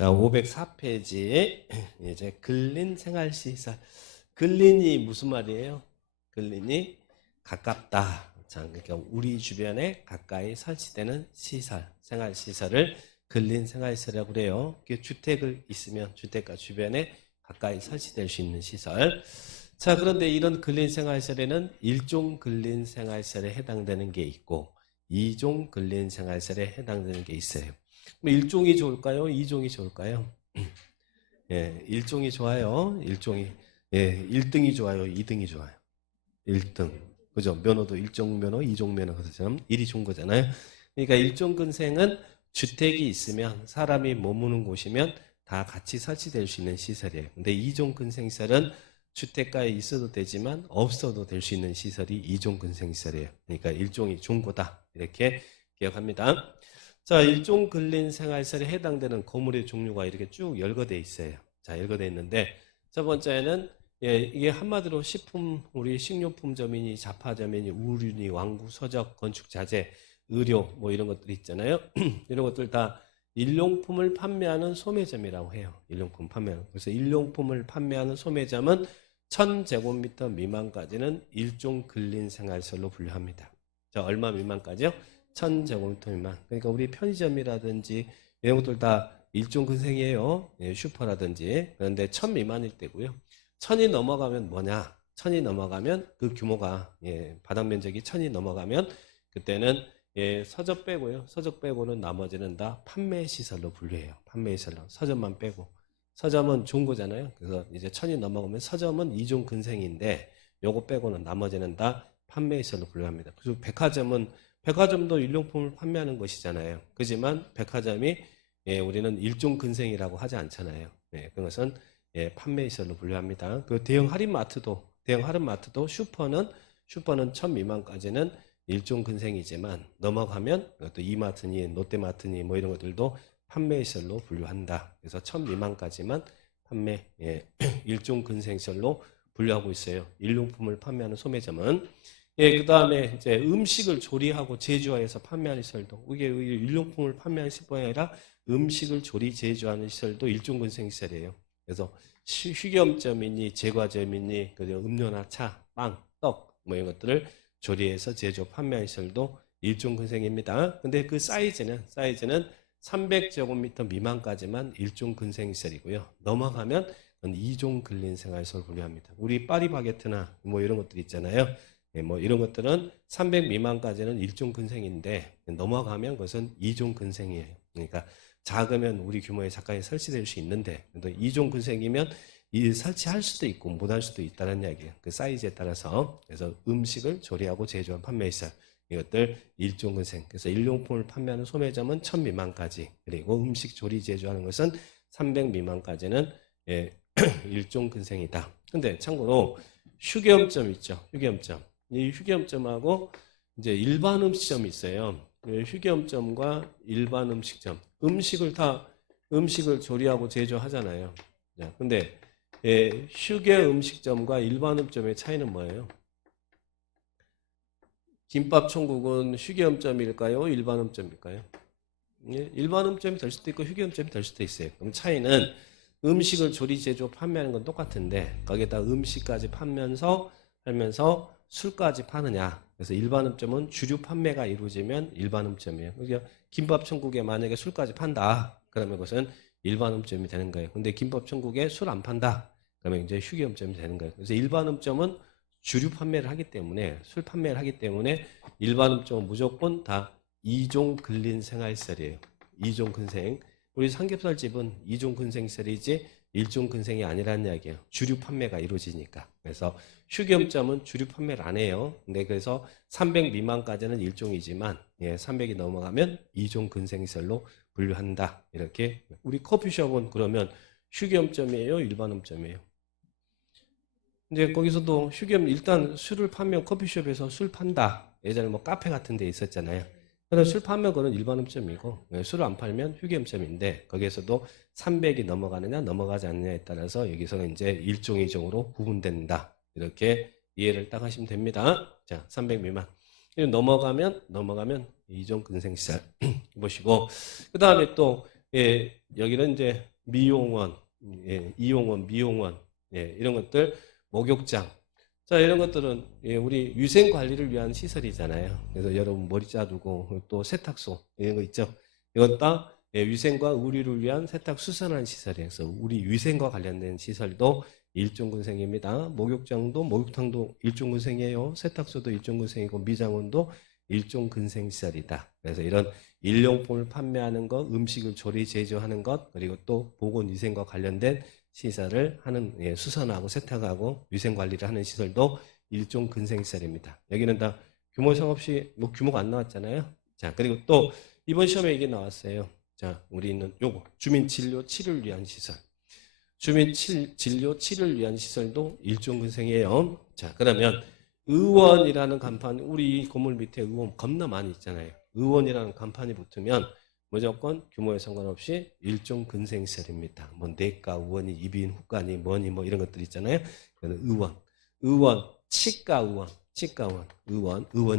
자, 504페이지 이제 근린 생활시설. 근린이 무슨 말이에요? 근린이 가깝다. 자, 그러니까 우리 주변에 가까이 설치되는 시설, 생활시설을 근린 생활시설이라고 그래요. 주택을 있으면 주택가 주변에 가까이 설치될 수 있는 시설. 자, 그런데 이런 근린 생활시설에는 1종 근린 생활시설에 해당되는 게 있고 2종 근린 생활시설에 해당되는 게 있어요. 1종이 좋을까요? 2종이 좋을까요? 예, 1종이 좋아요. 1종이. 예, 1등이 좋아요. 2등이 좋아요. 1등. 그죠? 면허도 1종 면허, 2종 면허 그처럼 1이 좋은 거잖아요. 그러니까 1종 근생은 주택이 있으면 사람이 머무는 곳이면 다 같이 설치될 수 있는 시설이에요. 근데 2종 근생시설은 주택가에 있어도 되지만 없어도 될 수 있는 시설이 2종 근생시설이에요. 그러니까 1종이 좋은 거다. 이렇게 기억합니다. 자, 1종 근린 생활시설에 해당되는 건물의 종류가 이렇게 쭉 열거되어 있어요. 자, 열거되어 있는데 첫 번째는 이게 한마디로 식품, 우리 식료품점이니 잡화점이니 우류니 왕구, 서적, 건축 자재, 의료 뭐 이런 것들 있잖아요. 이런 것들 다 일용품을 판매하는 소매점이라고 해요. 일용품 판매하는. 그래서 일용품을 판매하는 소매점은 1000제곱미터 미만까지는 1종 근린 생활시설로 분류합니다. 자, 얼마 미만까지요? 1000제곱미터 미만. 그러니까 우리 편의점이라든지 이런 것들 다 일종 근생이에요. 예, 슈퍼라든지. 그런데 1000 미만일 때고요. 1000이 넘어가면 뭐냐? 1000이 넘어가면 그 규모가 바닥 면적이 1000이 넘어가면 그때는 서적 빼고요. 서적 빼고는 나머지는 다 판매 시설로 분류해요. 판매 시설로. 서점만 빼고. 서점은 좋은 거잖아요. 그래서 이제 1000이 넘어가면 서점은 2종 근생인데 요거 빼고는 나머지는 다 판매 시설로 분류합니다. 그리고 백화점도 일용품을 판매하는 것이잖아요. 그지만 백화점이 우리는 일종 근생이라고 하지 않잖아요. 그것은 판매 시설로 분류합니다. 그 대형 할인마트도 슈퍼는 1000 미만까지는 일종 근생이지만 넘어가면 또 이마트니 롯데마트니 뭐 이런 것들도 판매 시설로 분류한다. 그래서 1000 미만까지만 판매 일종 근생 시설로 분류하고 있어요. 일용품을 판매하는 소매점은. 그 다음에 이제 음식을 조리하고 제조해서 판매하는 시설도, 이게 일용품을 판매하는 시설이 아니라 음식을 조리 제조하는 시설도 일종 근생 시설이에요. 그래서 휴게점이니 제과점이니 음료나 차, 빵, 떡 뭐 이런 것들을 조리해서 제조 판매하는 시설도 일종 근생입니다. 근데 그 사이즈는 300제곱미터 미만까지만 일종 근생 시설이고요. 넘어가면 2종 근린 생활시설 분류합니다. 우리 파리바게트나 뭐 이런 것들 있잖아요. 뭐 이런 것들은 300 미만까지는 일종 근생인데 넘어가면 그것은 2종 근생이에요. 그러니까 작으면 우리 규모의 작가에 설치될 수 있는데 2종 근생이면 설치할 수도 있고 못할 수도 있다는 이야기예요. 그 사이즈에 따라서. 그래서 음식을 조리하고 제조한 판매시설 이것들 일종 근생. 그래서 일용품을 판매하는 소매점은 1000 미만까지, 그리고 음식 조리 제조하는 것은 300 미만까지는 일종 근생이다. 근데 참고로 휴게점 있죠. 휴게점. 이 휴게점하고 이제 일반 음식점이 있어요. 휴게점과 일반 음식점. 음식을 조리하고 제조하잖아요. 근데 휴게 음식점과 일반 음식점의 차이는 뭐예요? 김밥 천국은 휴게 음점일까요? 일반 음점일까요? 일반 음점이 될 수도 있고 휴게 음점이 될 수도 있어요. 그럼 차이는 음식을 조리 제조 판매하는 건 똑같은데 거기에다 음식까지 하면서 술까지 파느냐. 그래서 일반 음점은 주류 판매가 이루어지면 일반 음점이에요. 그러니까 김밥 천국에 만약에 술까지 판다. 그러면 그것은 일반 음점이 되는 거예요. 근데 김밥 천국에 술 안 판다. 그러면 이제 휴게 음점이 되는 거예요. 그래서 일반 음점은 주류 판매를 하기 때문에, 술 판매를 하기 때문에 일반 음점은 무조건 다 2종 근린 생활시설이에요. 2종 근생. 우리 삼겹살집은 2종 근생시설이지 1종 근생이 아니라는 이야기예요. 주류 판매가 이루어지니까. 그래서 휴게점은 주류 판매를 안 해요. 근데 그래서 300 미만까지는 1종이지만 300이 넘어가면 2종 근생시설로 분류한다. 이렇게. 우리 커피숍은 그러면 휴게점이에요? 일반 음점이에요? 이제 거기서도 일단 술을 판매한 커피숍에서 술 판다. 예전에 뭐 카페 같은 데 있었잖아요. 그래서 술 판매는 그건 일반 음점이고, 술을 안 팔면 휴게음점인데, 거기에서도 300이 넘어가느냐, 넘어가지 않느냐에 따라서 여기서는 이제 1종, 2종으로 구분된다. 이렇게 이해를 딱 하시면 됩니다. 자, 300 미만. 넘어가면 2종 근생시설 보시고, 그 다음에 또 예, 여기는 이제 미용원, 예, 이용원, 미용원, 예, 이런 것들, 목욕장. 자, 이런 것들은 예, 우리 위생 관리를 위한 시설이잖아요. 그래서 여러분 머리 자르고 또 세탁소 이런 거 있죠. 이건 다 예, 위생과 의료를 위한 세탁 수선한 시설이어서 우리 위생과 관련된 시설도 일종근생입니다. 목욕장도 목욕탕도 일종근생이에요. 세탁소도 일종근생이고 미장원도 일종근생 시설이다. 그래서 이런 일용품을 판매하는 것, 음식을 조리 제조하는 것, 그리고 또 보건위생과 관련된 시설을 하는 예, 수선하고 세탁하고 위생 관리를 하는 시설도 일종 근생시설입니다. 여기는 다 규모 상없이 뭐 규모가 안 나왔잖아요. 자, 그리고 또 이번 시험에 이게 나왔어요. 자, 우리는 요거 주민 진료 치료를 위한 시설. 주민 진료 치료를 위한 시설도 일종 근생이에요. 자, 그러면 의원이라는 간판, 우리 건물 밑에 의원 겁나 많이 있잖아요. 의원이라는 간판이 붙으면 무조건 규모에 상관없이 일종 근생시설입니다. 뭐 내과 의원이 이비인 후과니 뭐니 뭐 이런 것들 있잖아요. 의원, 치과 의원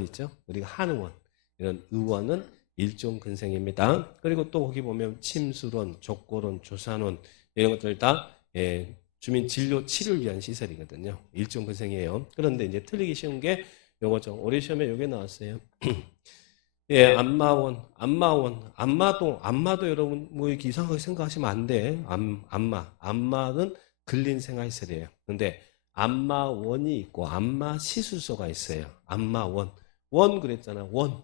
있죠. 그리고 한의원 이런 의원은 일종 근생입니다. 그리고 또 거기 보면 침수론, 족고론, 조산원 이런 것들 다 예, 주민 진료 치료를 위한 시설이거든요. 일종 근생이에요. 그런데 이제 틀리기 쉬운 게 요거죠. 올해 시험에 요게 나왔어요. 예, 안마도 여러분 뭐 이렇게 이상하게 생각하시면 안 돼. 안마는 근린생활시설이에요. 근데 안마원이 있고 안마 시술소가 있어요. 안마원, 원 그랬잖아. 원.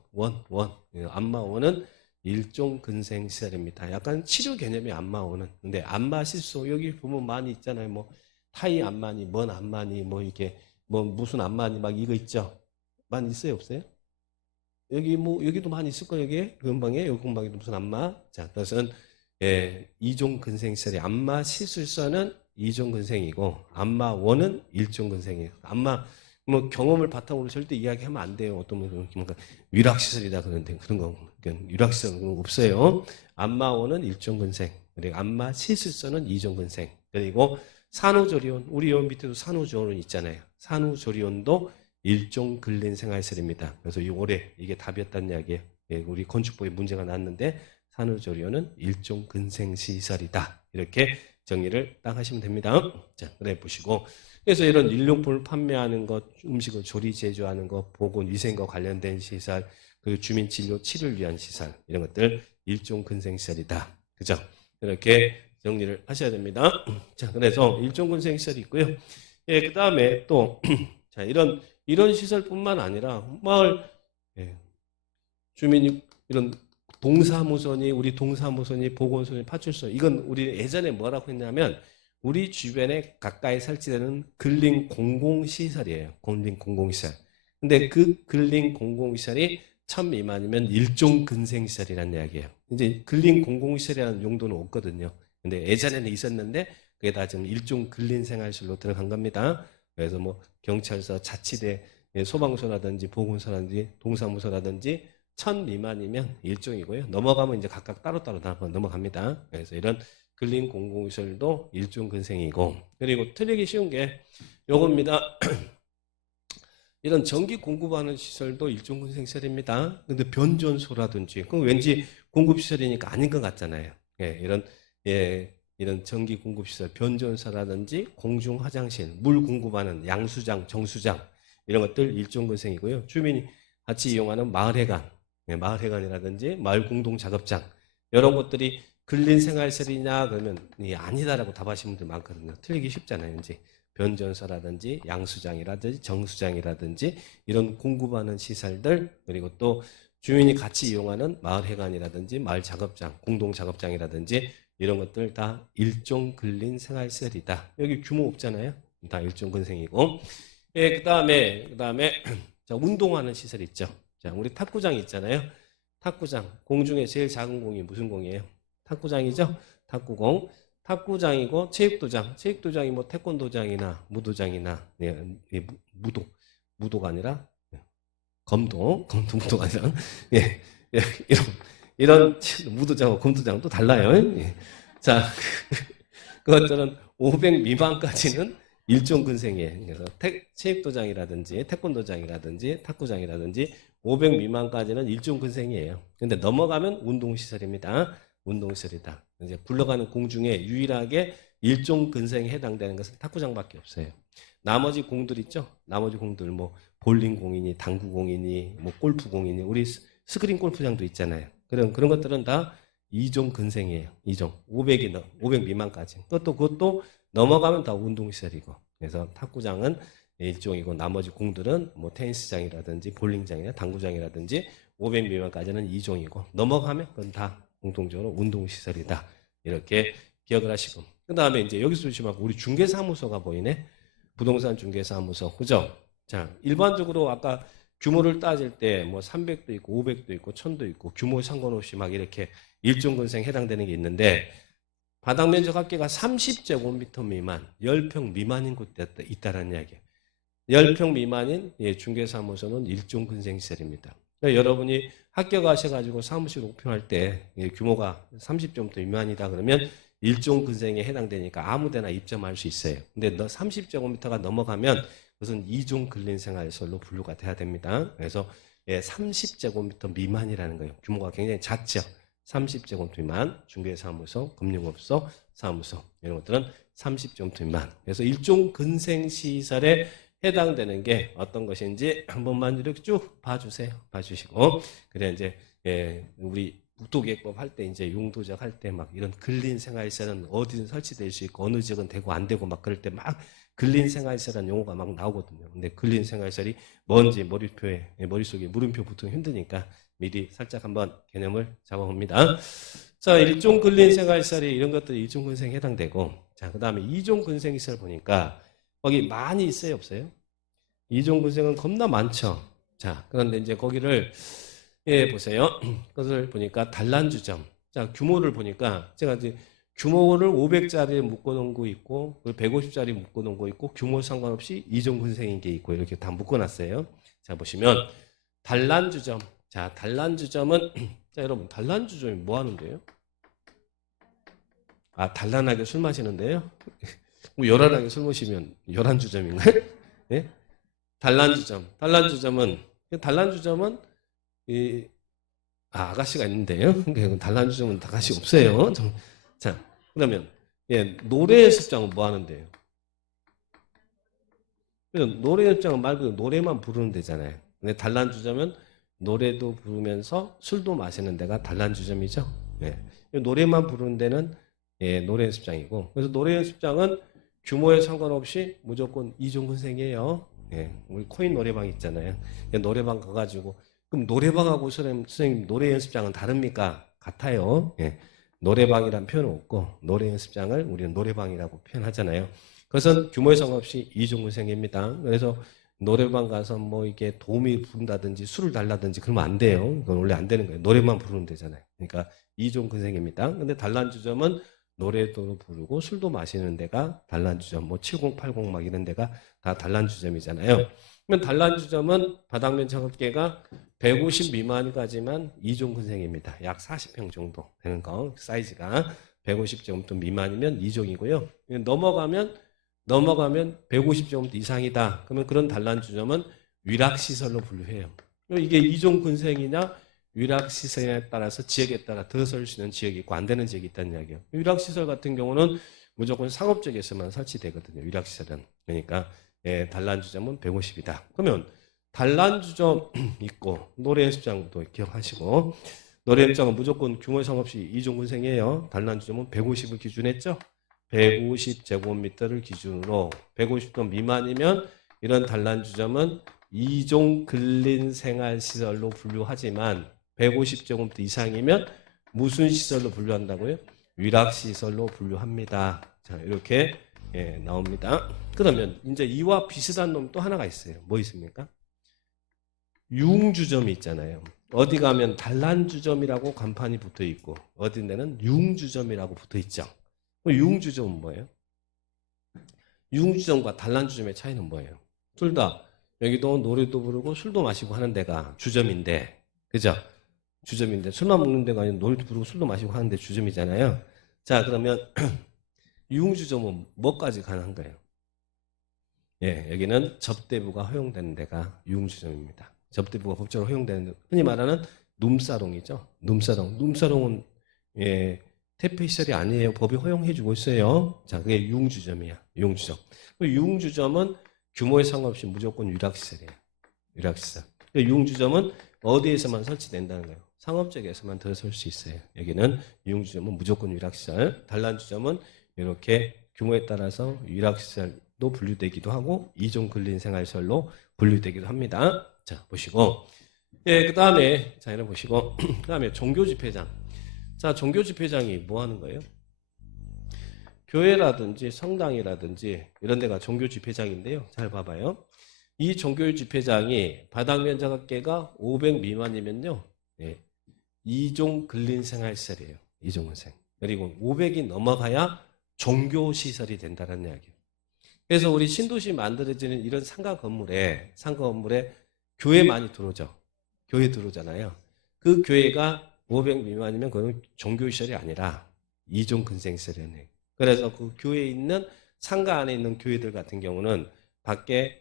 예, 안마원은 일종 근생시설입니다. 약간 치료 개념이 안마원은. 근데 안마 시술소 여기 보면 많이 있잖아요. 뭐 타이 안마니, 뭔 안마니, 뭐 이렇게 뭐 무슨 안마니 막 이거 있죠. 많이 있어요, 없어요? 여기 뭐 여기도 많이 있을 거예요. 여기 근방에 여기 근방에도 무슨 안마. 자, 그것은 예, 이종 근생시설이 안마 시술서는 이종 근생이고 안마 원은 일종 근생이에요. 안마 뭐 경험을 바탕으로 절대 이야기하면 안 돼요. 어떤 분은 뭔가 위락시설이다 그러는데 그런 거 위락시설은 없어요. 안마 원은 일종 근생 그리고 안마 시술서는 이종 근생 그리고 산후조리원 우리 요 밑에도 산후조리원 있잖아요. 산후조리원도 일종 근린 생활시설입니다. 그래서 이 올해 이게 답이었다는 이야기예요. 예, 우리 건축법에 문제가 났는데 산후조리원은 일종 근생시설이다. 이렇게 정리를 딱 하시면 됩니다. 자, 그래 보시고. 그래서 이런 일용품을 판매하는 것, 음식을 조리 제조하는 것, 보건 위생과 관련된 시설, 그리고 주민 진료 치료를 위한 시설 이런 것들 일종 근생시설이다. 그죠? 이렇게 정리를 하셔야 됩니다. 자, 그래서 일종 근생시설이 있고요. 예, 그 다음에 또 자, 이런 시설뿐만 아니라 마을 예, 주민이 이런 동사무소니 우리 동사무소니 보건소니 파출소 이건 우리 예전에 뭐라고 했냐면 우리 주변에 가까이 설치되는 근린 공공시설이에요. 근린 공공시설. 근데 그 근린 공공시설이 1000 미만이면 일종 근생시설이라는 이야기예요. 이제 근린 공공시설이라는 용도는 없거든요. 근데 예전에는 있었는데 그게 다 지금 일종 근린생활시설로 들어간 겁니다. 그래서 뭐 경찰서, 자치대, 소방서라든지 보건소라든지 동사무소라든지 1000 미만이면 일종이고요. 넘어가면 이제 각각 따로따로 다 넘어갑니다. 그래서 이런 근린 공공시설도 일종 근생이고 그리고 틀리기 쉬운 게 요겁니다. 이런 전기 공급하는 시설도 일종 근생시설입니다. 근데 변전소라든지 그럼 왠지 공급시설이니까 아닌 것 같잖아요. 예, 이런 전기 공급시설, 변전소라든지 공중 화장실, 물 공급하는 양수장, 정수장 이런 것들 일종 근생이고요. 주민이 같이 이용하는 마을회관, 마을회관이라든지 마을 공동 작업장 이런 것들이 근린생활시설이냐 그러면 아니다라고 답하시는 분들 많거든요. 틀리기 쉽잖아요. 이제 변전소라든지 양수장이라든지 정수장이라든지 이런 공급하는 시설들 그리고 또 주민이 같이 이용하는 마을회관이라든지 마을 작업장, 공동 작업장이라든지 이런 것들 다 일종 근린 생활시설이다. 여기 규모 없잖아요. 다 일종 근생이고. 예, 그다음에 자, 운동하는 시설 있죠. 자, 우리 탁구장 있잖아요. 탁구장. 공중에 제일 작은 공이 무슨 공이에요? 탁구장이죠. 탁구공. 탁구장이고 체육도장. 체육도장이 뭐 태권도장이나 무도장이나 예, 예, 무도가 아니라 검도가 아니라 예, 예, 이런 무도장하고 검도장도 달라요. 예. 자, 그것들은 500 미만까지는 일종 근생이에요. 그래서 체육도장이라든지 태권도장이라든지 탁구장이라든지 500 미만까지는 일종 근생이에요. 근데 넘어가면 운동시설입니다. 운동시설이다. 이제 굴러가는 공 중에 유일하게 일종 근생에 해당되는 것은 탁구장밖에 없어요. 나머지 공들 있죠? 나머지 공들 뭐 볼링공이니 당구공이니 뭐 골프공이니 우리 스크린 골프장도 있잖아요. 그런 것들은 다 2종 근생이에요. 2종. 500이 500 미만까지. 그것도 넘어가면 다 운동시설이고. 그래서 탁구장은 일종이고 나머지 공들은 뭐 테니스장이라든지 볼링장이나 당구장이라든지 500 미만까지는 2종이고 넘어가면 그건 다 공통적으로 운동시설이다. 이렇게 기억을 하시고. 그 다음에 이제 여기서 조심하고 우리 중개사무소가 보이네. 부동산 중개사무소. 그죠? 자, 일반적으로 아까 규모를 따질 때 뭐 300도 있고 500도 있고 1000도 있고 규모 상관없이 막 이렇게 일종 근생 해당되는 게 있는데 바닥 면적 합계가 30제곱미터 미만, 10평 미만인 곳에 있다라는 이야기예요. 10평 미만인 중개사무소는 일종 근생시설입니다. 그러니까 여러분이 합격하셔가지고 사무실 오픈할 때 규모가 30제곱미터 미만이다 그러면 일종 근생에 해당되니까 아무데나 입점할 수 있어요. 근데 30제곱미터가 넘어가면 그것은 2종 근린생활시설로 분류가 돼야 됩니다. 그래서 30제곱미터 미만이라는 거예요. 규모가 굉장히 작죠. 30제곱미터 미만, 중개사무소, 금융업소, 사무소 이런 것들은 30제곱미터 미만. 그래서 일종 근생시설에 해당되는 게 어떤 것인지 한 번만 이렇게 쭉 봐주세요. 봐주시고 그래 이제 우리 국토계획법 할 때 이제 용도적 할 때 막 이런 근린생활시설은 어디든 설치될 수 있고 어느 지역은 되고 안 되고 막 그럴 때 막 근린생활시설이라는 용어가 막 나오거든요. 근데 근린생활시설이 뭔지 머릿속에 물음표 붙으면 힘드니까 미리 살짝 한번 개념을 잡아봅니다. 자, 일종 근린생활시설이 이런 것들이 일종 근생에 해당되고 자, 그 다음에 이종 근생시설 보니까 거기 많이 있어요, 없어요? 이종 근생은 겁나 많죠. 자, 그런데 이제 거기를 보세요. 그것을 보니까 단란주점. 자, 규모를 보니까 제가 이제 규모를 500짜리 묶어놓은 거 있고 150짜리 묶어놓은 거 있고 규모 상관없이 이종 근생인 게 있고 이렇게 다 묶어놨어요. 자, 보시면 단란주점. 자, 단란주점은 자, 여러분 단란주점이 뭐 하는데요? 아, 단란하게 술 마시는데요? 뭐 열한하게 술 마시면 열한주점인가요? 예? 단란주점. 단란주점은 아가씨가 있는데요. 단란주점은 아가씨 없어요. 자, 그러면 노래 연습장은 뭐 하는데요? 노래 연습장은 말 그대로 노래만 부르는 데잖아요. 근데 단란주점은 노래도 부르면서 술도 마시는 데가 단란주점이죠. 노래만 부르는 데는 노래 연습장이고 그래서 노래 연습장은 규모에 상관없이 무조건 이종근생이에요. 우리 코인 노래방 있잖아요. 노래방 가가지고 그럼 노래방하고 선생님 노래 연습장은 다릅니까? 같아요. 노래방이란 표현은 없고 노래 연습장을 우리는 노래방이라고 표현하잖아요. 그것은 규모에 상관없이 이종근생입니다. 그래서 노래방 가서 뭐 이게 도움이 부른다든지 술을 달라든지 그러면 안 돼요. 그건 원래 안 되는 거예요. 노래만 부르면 되잖아요. 그러니까 이종근생입니다. 근데 단란주점은 노래도 부르고 술도 마시는 데가 단란주점, 뭐 70, 80 막 이런 데가 다 단란주점이잖아요. 그러면 단란주점은 바닥면 작업계가 150 미만까지만 2종 근생입니다. 약 40평 정도 되는 거 사이즈가 150제곱미터 미만이면 2종이고요. 넘어가면 150제곱미터 이상이다. 그러면 그런 단란주점은 위락시설로 분류해요. 이게 2종 근생이냐 위락시설에 따라서 지역에 따라 들어설 수 있는 지역이 있고 안 되는 지역이 있다는 이야기예요. 위락시설 같은 경우는 무조건 상업적에서만 설치되거든요. 위락시설은. 그러니까 단란주점은 150이다. 그러면 단란주점 있고 노래연습장도 기억하시고 노래연습장은 무조건 규모 상관없이 이종근생이에요. 단란주점은 150을 기준했죠. 150제곱미터를 기준으로 150도 미만이면 이런 단란주점은 이종 근린생활시설로 분류하지만 150제곱미터 이상이면 무슨 시설로 분류한다고요? 위락시설로 분류합니다. 자, 이렇게 나옵니다. 그러면 이제 이와 비슷한 놈 또 하나가 있어요. 뭐 있습니까? 융주점이 있잖아요. 어디 가면 단란주점이라고 간판이 붙어 있고 어디 데는 융주점이라고 붙어 있죠. 융주점은 뭐예요? 융주점과 단란주점의 차이는 뭐예요? 둘 다 여기도 노래도 부르고 술도 마시고 하는 데가 주점인데 그죠? 주점인데 술만 먹는 데가 아니라 노래도 부르고 술도 마시고 하는 데 주점이잖아요. 자, 그러면 융주점은 뭐까지 가능한 거예요? 여기는 접대부가 허용되는 데가 융주점입니다. 접대부가 법적으로 허용되는 데 흔히 말하는 룸사롱이죠. 룸사롱은 예, 퇴폐시설이 아니에요. 법이 허용해주고 있어요. 자, 그게 유흥주점이야. 유흥주점. 유흥주점은 규모에 상관없이 무조건 유락시설이에요. 유락시설. 유흥주점은 어디에서만 설치된다는 거예요. 상업적에서만 들어설 수 있어요. 여기는 유흥주점은 무조건 유락시설. 단란주점은 이렇게 규모에 따라서 유락시설도 분류되기도 하고 이종 근린생활시설로 분류되기도 합니다. 자, 보시고. 예, 그 다음에, 자, 이런 보시고. 그 다음에 종교집회장. 자, 종교집회장이 뭐 하는 거예요? 교회라든지 성당이라든지 이런 데가 종교집회장인데요. 잘 봐봐요. 이 종교집회장이 바닥면적합계가 500 미만이면요. 예, 이종 근린생활시설이에요. 이종근생. 그리고 500이 넘어가야 종교시설이 된다는 이야기예요. 그래서 우리 신도시 만들어지는 이런 상가 건물에 교회 많이 들어오죠. 교회 들어오잖아요. 그 교회가 500 미만이면 그건 종교시설이 아니라 이종근생시설이에요. 그래서 그 교회에 있는 상가 안에 있는 교회들 같은 경우는 밖에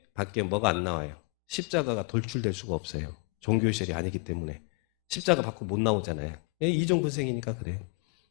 뭐가 안 나와요. 십자가가 돌출될 수가 없어요. 종교시설이 아니기 때문에. 십자가 밖으로 못 나오잖아요. 이종근생이니까 그래요.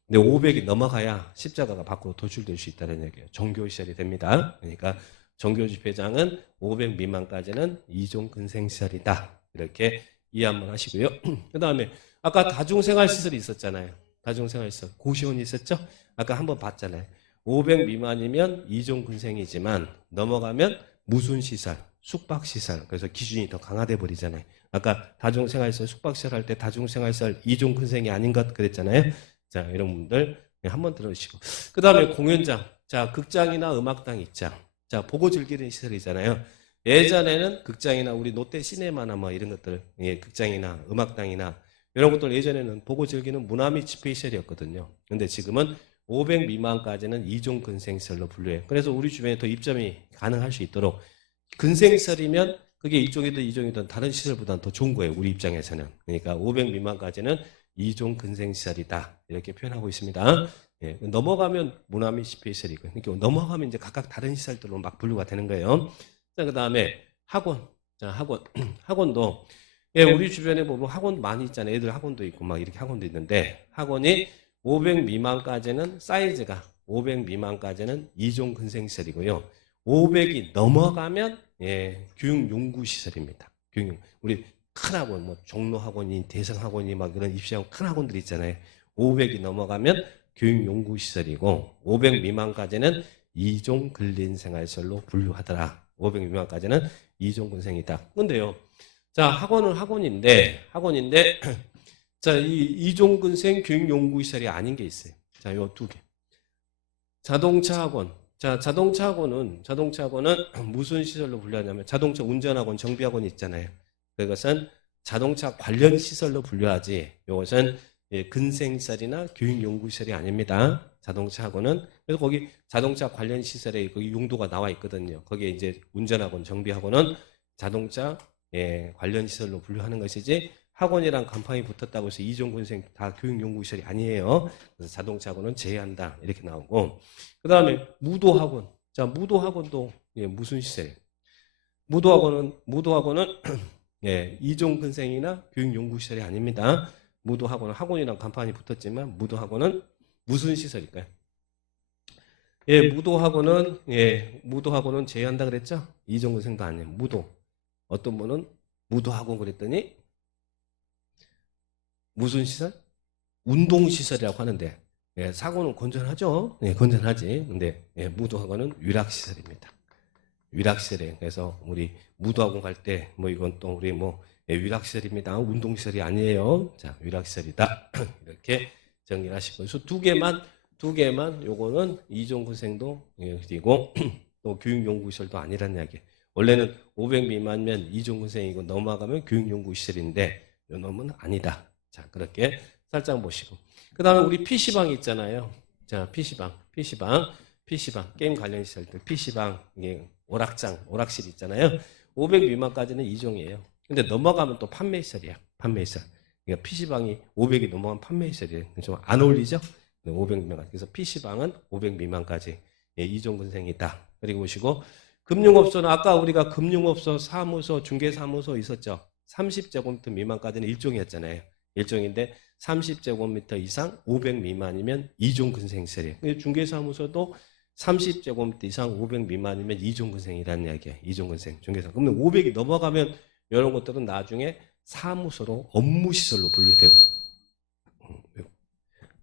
근데 500이 넘어가야 십자가가 밖으로 도출될 수 있다는 얘기예요. 종교시설이 됩니다. 그러니까 종교집회장은 500 미만까지는 이종근생시설이다. 이렇게 이해 한번 하시고요. 그 다음에 아까 다중생활시설이 있었잖아요. 다중생활시설. 고시원이 있었죠? 아까 한번 봤잖아요. 500 미만이면 이종근생이지만 넘어가면 무순시설, 숙박시설. 그래서 기준이 더 강화돼 버리잖아요. 아까 다중생활시설, 숙박시설 할 때 다중생활시설 이종근생이 아닌 것 그랬잖아요. 자, 이런 분들 한번 들어주시고. 그 다음에 공연장. 자, 극장이나 음악당 있죠. 자, 보고 즐기는 시설이잖아요. 예전에는 극장이나 우리 롯데 시네마나 뭐 이런 것들, 예, 극장이나 음악당이나 이런 것들 예전에는 보고 즐기는 문화 및 집회시설이었거든요. 근데 지금은 500 미만까지는 이종 근생시설로 분류해요. 그래서 우리 주변에 더 입점이 가능할 수 있도록 근생시설이면 그게 이종이든 이종이든 다른 시설보다는 더 좋은 거예요. 우리 입장에서는. 그러니까 500 미만까지는 이종 근생시설이다. 이렇게 표현하고 있습니다. 예, 넘어가면 문화 및 집회시설이고, 그러니까 넘어가면 이제 각각 다른 시설들로 막 분류가 되는 거예요. 자, 그 다음에 학원. 자, 학원. 학원도, 예, 우리 주변에 보면 학원 많이 있잖아요. 애들 학원도 있고 막 이렇게 학원도 있는데, 학원이 500 미만까지는 사이즈가 500 미만까지는 이종 근생시설이고요. 500이 넘어가면, 예, 교육연구시설입니다. 우리 큰 학원, 뭐 종로학원이, 대성학원이 막 이런 입시학원 큰 학원들 있잖아요. 500이 넘어가면 교육연구시설이고 500 미만까지는 이종 근린생활시설로 분류하더라. 500 미만까지는 이종 근생이다. 근데요, 자, 학원은 학원인데 자, 이 이종 근생 교육연구시설이 아닌 게 있어요. 자, 요 두 개. 자동차 학원. 자, 자동차 학원은 무슨 시설로 분류하냐면 자동차 운전학원, 정비학원이 있잖아요. 그것은 자동차 관련 시설로 분류하지. 이것은 근생시설이나 교육연구시설이 아닙니다. 자동차 학원은. 그래서 거기 자동차 관련 시설에 거기 용도가 나와 있거든요. 거기에 이제 운전학원, 정비학원은 자동차 관련 시설로 분류하는 것이지 학원이랑 간판이 붙었다고 해서 이종근생 다 교육연구시설이 아니에요. 그래서 자동차 학원은 제외한다. 이렇게 나오고. 그 다음에 무도학원. 자, 무도학원도 무슨 시설이에요? 무도학원은 예, 이종근생이나 교육연구시설이 아닙니다. 무도학원은 학원이랑 간판이 붙었지만 무도학원은 무슨 시설일까요? 예, 무도학원은 제외한다 그랬죠? 이종근생도 아니에요. 무도. 어떤 분은 무도학원 그랬더니 무슨 시설? 운동시설이라고 하는데 예, 사고는 건전하죠? 예, 건전하지. 근데 예, 무도학원은 위락시설입니다. 위락시설이에요. 그래서 우리 무도학원 갈 때 뭐 이건 또 우리 뭐 위락시설입니다. 운동시설이 아니에요. 자, 위락시설이다. 이렇게 정리를 하시고. 그래서 두 개만 요거는 이종근생도 그리고 또 교육연구시설도 아니라는 이야기. 원래는 500 미만이면 이종근생이고 넘어가면 교육연구시설인데 요 놈은 아니다. 자, 그렇게 살짝 보시고. 그 다음에 우리 PC방 있잖아요. 자, PC방. 게임 관련 시설들. PC방, 오락실 있잖아요. 500 미만까지는 이종이에요. 근데 넘어가면 또 판매시설이야. 판매시설. 그러니까 PC방이 500이 넘어가면 판매시설이에요. 좀 안 어울리죠? 500 미만. 그래서 PC방은 500 미만까지 이종근생이다. 그리고 보시고, 금융업소는 아까 우리가 금융업소, 사무소, 중개사무소 있었죠? 30제곱미터 미만까지는 일종이었잖아요. 일종인데 30제곱미터 이상 500 미만이면 2종 근생시설이에요. 중개사무소도 30제곱미터 이상 500 미만이면 2종 근생이라는 이야기예요. 2종 근생 중개사. 그러면 500이 넘어가면 이런 것들은 나중에 사무소로 업무시설로 분류되고,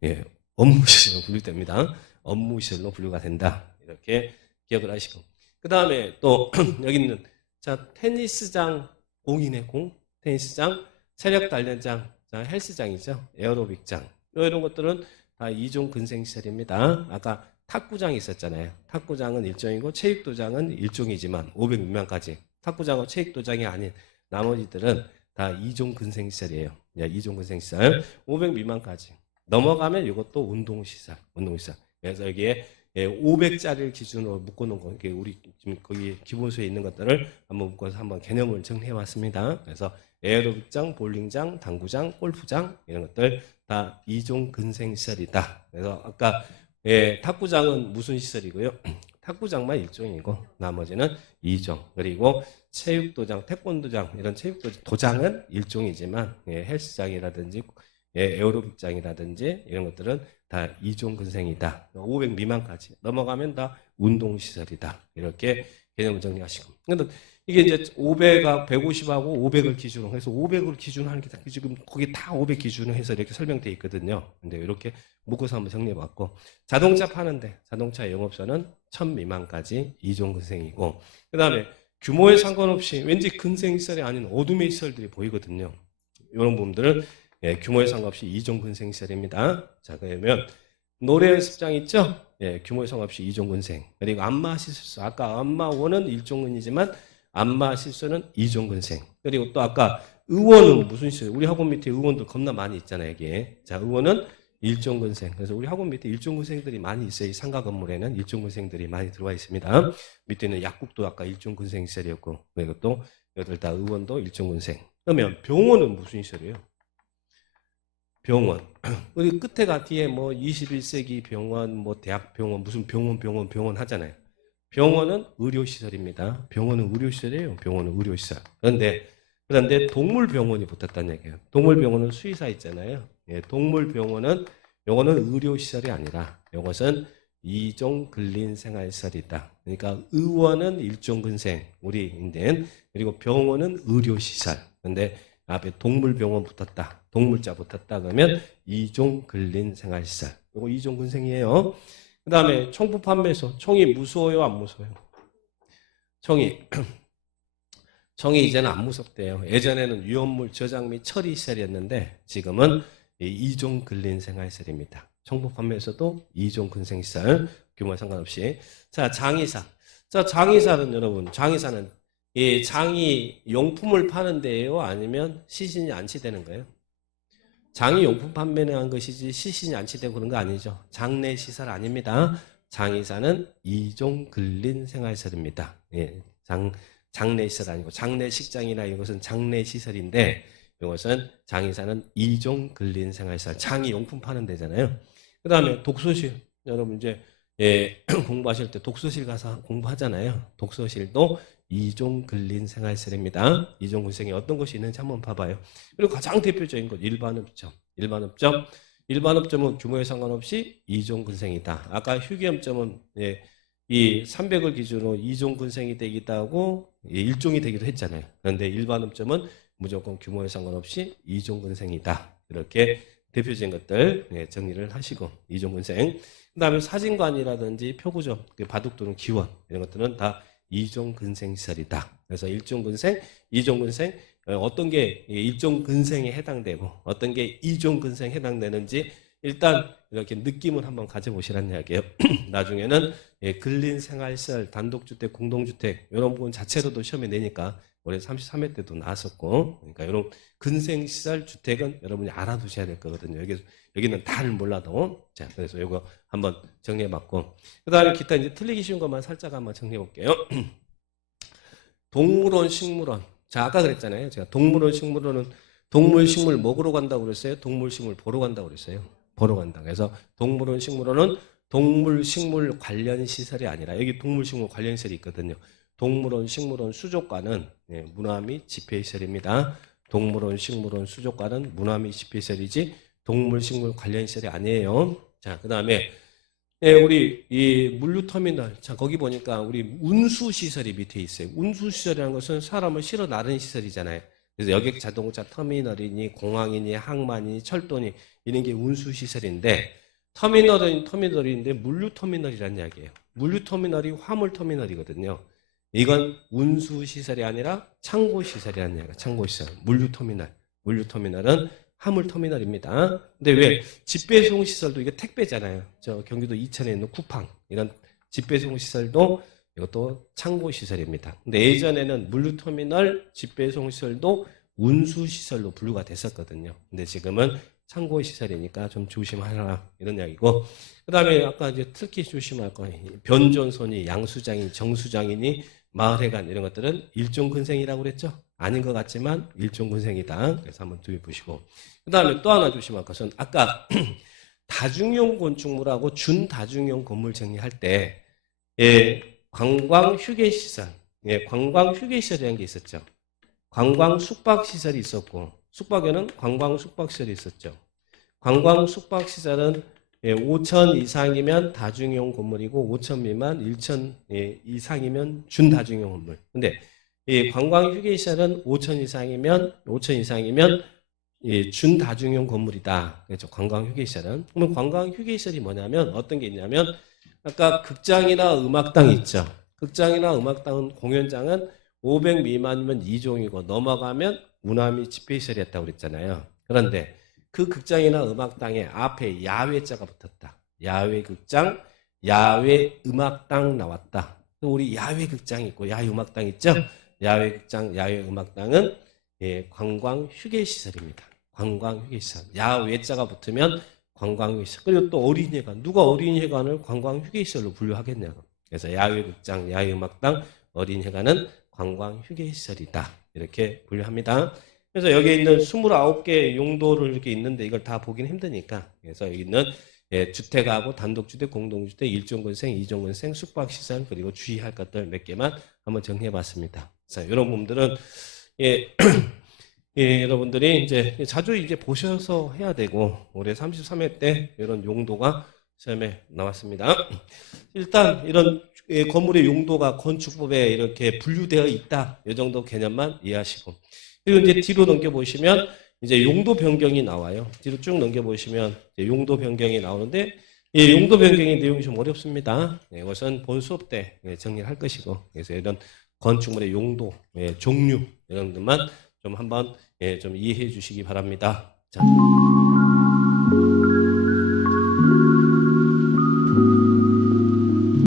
예, 업무시설로 분류됩니다. 업무시설로 분류가 된다. 이렇게 기억을 하시고. 그 다음에 또 여기 있는 자 테니스장 공이네 공 테니스장 체력 단련장 자 헬스장이죠. 에어로빅장 이런 것들은 다 2종 근생시설입니다. 아까 탁구장이 있었잖아요. 탁구장은 일종이고 체육도장은 일종이지만 500 미만까지 탁구장은 체육도장이 아닌 나머지들은 다 2종 근생시설이에요. 2종 근생시설 500 미만까지 넘어가면 이것도 운동시설. 그래서 여기에 500짜리를 기준으로 묶어놓은 거, 우리 지금 거기 기본소에 있는 것들을 한번 묶어서 한번 개념을 정리해왔습니다. 그래서 에어로빅장, 볼링장, 당구장, 골프장 이런 것들 다 2종 근생시설이다. 그래서 아까 탁구장은 무슨 시설이고요? 탁구장만 일종이고 나머지는 2종. 그리고 체육도장, 태권도장 이런 체육도장은 일종이지만 헬스장이라든지 에어로빅장이라든지 이런 것들은 다 2종 근생이다. 500 미만까지 넘어가면 다 운동시설이다. 이렇게 개념을 정리하시고. 근데 이게 이제 500과 150하고 500을 기준으로 해서 500을 기준으로 하는 게 지금 거기 다 500 기준으로 해서 이렇게 설명되어 있거든요. 근데 이렇게 묶어서 한번 정리해봤고, 자동차 파는데 자동차 영업소는 1000 미만까지 2종 근생이고, 그 다음에 규모에 상관없이 왠지 근생시설이 아닌 어둠의 시설들이 보이거든요. 이런 부분들은 규모에 상관없이 2종 근생시설입니다. 자, 그러면 노래 연습장 있죠? 규모에 상관없이 2종 근생. 그리고 안마 시술소. 아까 안마 1은 1종근이지만 안마 시술소는 2종 근생. 그리고 또 아까 의원은 무슨 시설? 우리 학원 밑에 의원들 겁나 많이 있잖아요, 여기에. 자, 의원은 1종 근생. 그래서 우리 학원 밑에 1종 근생들이 많이 있어요. 이 상가 건물에는 1종 근생들이 많이 들어와 있습니다. 밑에 있는 약국도 아까 1종 근생 시설이었고, 그리고 또 여기들 다 의원도 1종 근생. 그러면 병원은 무슨 시설이에요? 병원. 우리 끝에가 뒤에 뭐 21세기 병원, 뭐 대학병원, 무슨 병원 하잖아요. 병원은 의료시설입니다. 병원은 의료시설이에요. 병원은 의료시설. 그런데 동물병원이 붙었다는 얘기예요. 동물병원은 수의사 있잖아요. 동물병원은 요거는 의료시설이 아니라 이것은 2종 근린생활시설이다. 그러니까 의원은 1종 근생, 우리인데, 그리고 병원은 의료시설. 근데 앞에 동물병원 붙었다. 동물자 붙었다. 그러면 2종 근린생활시설. 이거 2종 근생이에요. 그 다음에 총부 판매소. 총이 무서워요? 안 무서워요? 총이 이제는 안 무섭대요. 예전에는 위험물 저장 및 처리 시설이었는데 지금은 2종 근린생활시설입니다. 총부 판매소도 2종 근생시설. 규모에 상관없이. 자, 장의사. 자, 장의사는 여러분, 장의사는 이 장의 용품을 파는 데예요? 아니면 시신이 안치되는 거예요? 장의 용품 판매를 한 것이지 시신이 안치되고 그런 거 아니죠. 장례 시설 아닙니다. 장의사는 2종 근린생활시설입니다. 장례 시설 아니고 장례식장이나 이것은 장례 시설인데 이것은 장의사는 2종 근린생활시설. 장의 용품 파는 데잖아요. 그 다음에 독서실. 여러분 이제 공부하실 때 독서실 가서 공부하잖아요. 독서실도 2종 근린생활시설입니다. 2종 근생이 어떤 것이 있는지 한번 봐봐요. 그리고 가장 대표적인 것 일반업점. 일반업점은 규모에 상관없이 2종 근생이다. 아까 휴게업점은 이 300을 기준으로 2종 근생이 되기도 하고 1종이 되기도 했잖아요. 그런데 일반업점은 무조건 규모에 상관없이 2종 근생이다. 이렇게 대표적인 것들 정리를 하시고 2종 근생. 그 다음에 사진관이라든지 표구점, 바둑 두는 기원 이런 것들은 다 2종 근생시설이다. 그래서 1종 근생, 2종 근생 어떤 게 1종 근생에 해당되고 어떤 게 2종 근생에 해당되는지 일단 이렇게 느낌을 한번 가져보시라는 이야기예요. 나중에는 근린생활시설, 단독주택, 공동주택 이런 부분 자체로도 시험에 내니까 올해 33회 때도 나왔었고 그러니까 이런 근생시설 주택은 여러분이 알아두셔야 될 거거든요. 여기는 다를 몰라도 자 그래서 이거 한번 정리해봤고 그 다음에 기타 이제 틀리기 쉬운 것만 살짝 한번 정리해볼게요. 동물원, 식물원. 자 아까 그랬잖아요. 제가 동물원, 식물원은 동물, 식물 먹으러 간다고 그랬어요. 동물, 식물 보러 간다고 그랬어요. 보러 간다. 그래서 동물원, 식물원은 동물, 식물 관련 시설이 아니라 여기 동물, 식물 관련 시설이 있거든요. 동물원, 식물원, 수족관은 문화 및 집회시설입니다. 동물원, 식물원, 수족관은 문화 및 집회시설이지 동물, 식물 관련 시설이 아니에요. 자, 그 다음에 우리 이 물류터미널, 자 거기 보니까 우리 운수시설이 밑에 있어요. 운수시설이라는 것은 사람을 실어 나르는 시설이잖아요. 그래서 여객 자동차 터미널이니 공항이니 항만이니 철도니 이런 게 운수시설인데 터미널은 터미널인데 물류터미널이라는 이야기예요. 물류터미널이 화물터미널이거든요. 이건 운수시설이 아니라 창고시설이라는 이야기예요. 창고시설, 물류터미널. 물류터미널은 화물터미널입니다. 근데 왜 집배송시설도 이게 택배잖아요. 저 경기도 이천에 있는 쿠팡 이런 집배송시설도 이것도 창고시설입니다. 근데 예전에는 물류터미널, 집배송시설도 운수시설로 분류가 됐었거든요. 근데 지금은 창고시설이니까 좀 조심하라 이런 이야기고 그 다음에 아까 이제 특히 조심할 거 변전소니, 양수장이니, 정수장이니, 마을회관 이런 것들은 일종근생이라고 그랬죠? 아닌 것 같지만 일종근생이다. 그래서 한번 두해 보시고 그 다음에 또 하나 조심할 것은 아까 다중용 건축물하고 준다중용 건물 정리할 때 관광 휴게시설, 관광 휴게시설이라는 게 있었죠. 관광 숙박시설이 있었고 숙박에는 관광 숙박시설이 있었죠. 관광 숙박시설은 5천 이상이면 다중용 건물이고 5천 미만 1천 이상이면 준다중용 건물. 근데 이 관광 휴게시설은 5천 이상이면 준다중용 건물이다. 그렇죠. 관광 휴게시설은. 그러면 관광 휴게시설이 뭐냐면 어떤 게 있냐면 아까 극장이나 음악당 있죠. 극장이나 음악당은 공연장은 500 미만이면 2종이고 넘어가면 우나미 집회시설이었다고 그랬잖아요. 그런데 그 극장이나 음악당에 앞에 야외자가 붙었다. 야외 극장, 야외 음악당 나왔다. 우리 야외 극장 있고 야외 음악당 있죠? 야외 극장, 야외 음악당은 관광 휴게시설입니다. 관광 휴게시설. 야외자가 붙으면 관광 휴게시설. 그리고 또 어린이회관. 누가 어린이회관을 관광 휴게시설로 분류하겠냐고. 그래서 야외 극장, 야외 음악당, 어린이회관은 관광 휴게시설이다. 이렇게 분류합니다. 그래서 여기 있는 29개 용도를 이렇게 있는데 이걸 다 보기는 힘드니까. 그래서 여기 있는 주택하고 단독주택, 공동주택, 일종건생, 이종건생, 숙박시설 그리고 주의할 것들 몇 개만 한번 정리해봤습니다. 자, 이런 부분들은 여러분들이 이제 자주 이제 보셔서 해야 되고 올해 33회 때 이런 용도가 시험에 나왔습니다. 일단 이런 건물의 용도가 건축법에 이렇게 분류되어 있다. 이 정도 개념만 이해하시고 그리고 이제 뒤로 넘겨보시면 이제 용도 변경이 나와요. 뒤로 쭉 넘겨보시면 용도 변경이 나오는데 이 용도 변경의 내용이 좀 어렵습니다. 이것은 본 수업 때 정리를 할 것이고 그래서 이런 건축물의 용도, 종류 이런 것만 좀 한번 좀 이해해 주시기 바랍니다. 자.